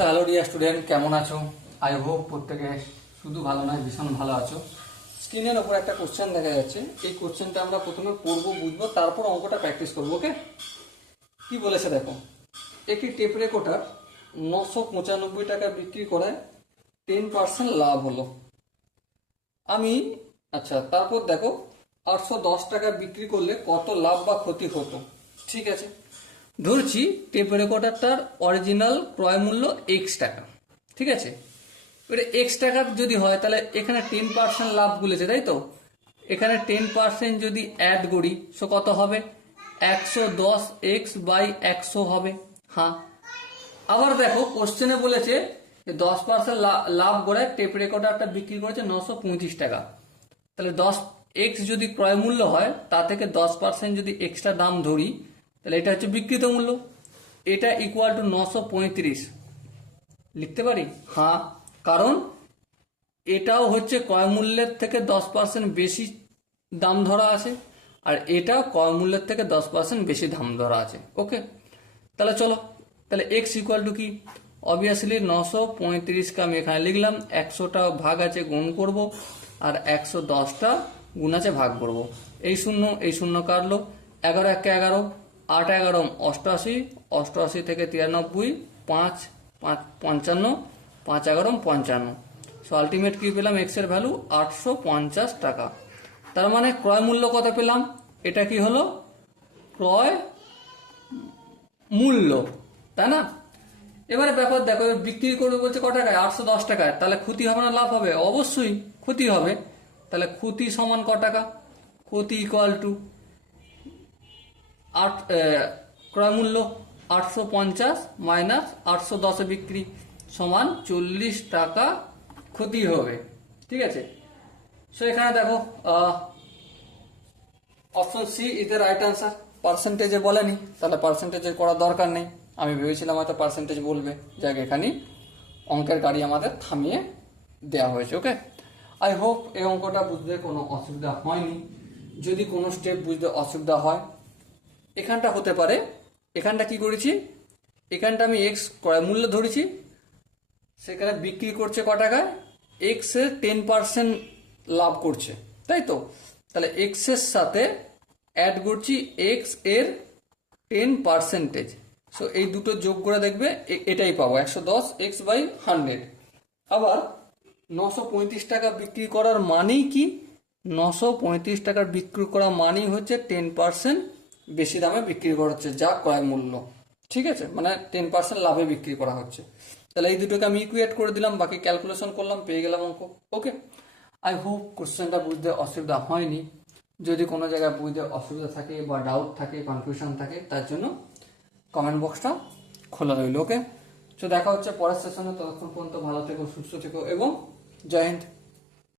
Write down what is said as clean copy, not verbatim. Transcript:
Hello dear student, কেমন আছো? I hope প্রত্যেকে শুধু ভালো নয়, ভীষণ ভালো আছো। স্ক্রিনের ওপর একটা কোশ্চেন দেখা যাচ্ছে। এই কোশ্চেনটা আমরা প্রথমে পড়বো, বুঝবো, তারপর অঙ্কটা প্র্যাকটিস করবো। ওকে, কি বলেছে দেখো। একটি টেপ রেকর্ডার 995 টাকা বিক্রি করায় 10% লাভ হলো। তারপর দেখো 810 টাকা বিক্রি করলে কত লাভ বা ক্ষতি হতো। ঠিক আছে, ধরছি টেপ রেকর্ডারটার অরিজিনাল ক্রয় মূল্য এক্স টাকা। ঠিক আছে, এবারে এক্স টাকা যদি হয় তাহলে এখানে 10% লাভ বলেছে, তাই তো? এখানে 10% যদি অ্যাড করি সো কত হবে? 110x/100 হবে। হ্যাঁ, আবার দেখো কোশ্চেনে বলেছে যে 10% লাভ করে টেপ রেকর্ডারটা বিক্রি করেছে 935 টাকা। তাহলে 10x যদি ক্রয় মূল্য হয় তা থেকে 10% যদি এক্সট্রা দাম ধরি তাহলে এটা হচ্ছে বিক্রিত মূল্য। এটা ইকুয়াল টু 935 লিখতে পারি। হ্যাঁ, কারণ এটাও হচ্ছে ক্রয় মূল্যের থেকে 10% বেশি দাম ধরা আছে, আর এটাও ক্রয় মূল্যের থেকে 10% বেশি দাম ধরা আছে। ওকে, তাহলে চলো, তাহলে এক্স ইকুয়াল টু কি? অবভিয়াসলি 935কে আমি এখানে লিখলাম, 100টা ভাগ আছে গুণ করব, আর 110টা গুণ আছে ভাগ করব। এই শূন্য এই শূন্য কাটলো, 11 একে 11, 8 11 88, 88 থেকে 93, 5 5 55, 5 11 55। সো আলটিমেট কি পেলাম? এক্স এর ভ্যালু 850 টাকা। তার মানে ক্রয় মূল্য কত পেলাম? এটা কি হলো? ক্রয় মূল্য, তাই না? এবারে ব্যাপার দেখো, বিক্রি করবে বলছে ক টাকায়? 810 টাকায়। তাহলে ক্ষতি হবে না লাভ হবে? অবশ্যই ক্ষতি হবে। তাহলে ক্ষতি সমান ক টাকা? ক্ষতি ইকুয়াল টু 8, ক্রয় মূল্য 850 মাইনাস 810 বিক্রি সমান 40 টাকা ক্ষতি হবে। ঠিক আছে, সো এখানে দেখো option C is the right answer. পার্সেন্টেজে বলেনি, তাহলে পার্সেন্টেজের করার দরকার নেই। আমি ভেবেছিলাম হয়তো পার্সেন্টেজ বলবে, যাক এখানে অঙ্কের গাড়ি আমাদের থামিয়ে দেওয়া হয়েছে। ওকে, আই হোপ এই অঙ্কটা বুঝতে কোনো অসুবিধা হয়নি। যদি কোনো স্টেপ বুঝতে অসুবিধা হয়, এখানটা হতে পারে। এখানটা কি করেছি? এখানটা আমি এক্স ক্রয় মূল্য ধরেছি, সেখানে বিক্রি করছে ক টাকায়? এক্স এর 10% লাভ করছে, তাই তো? তাহলে এক্স এর সাথে অ্যাড করছি এক্স এর 10%। সো এই দুটো যোগ করে দেখবে এটাই পাবো, 110x/100। আবার 935 টাকা বিক্রি করার মানেই কি? 935 টাকার বিক্রি করা মানেই হচ্ছে 10% বেশি দামে বিক্রি করা হচ্ছে, যা ক্রয় মূল্য। ঠিক আছে, মানে 10% লাভে বিক্রি করা হচ্ছে। তাহলে এই দুটোকে আমি ইকুয়েট করে দিলাম, বাকি ক্যালকুলেশন করলাম, পেয়ে গেলাম অঙ্ক। ওকে, আই হোপ কোশ্চেনটা বুঝতে অসুবিধা হয়নি। যদি কোনো জায়গায় বুঝতে অসুবিধা থাকে বা ডাউট থাকে, কনফিউশন থাকে, তার জন্য কমেন্ট বক্সটা খোলা রইল। ওকে, তো দেখা হচ্ছে পরের সেশনে। ততক্ষণ পর্যন্ত ভালো থেকো, সুস্থ থেকো এবং জয় হিন্দ।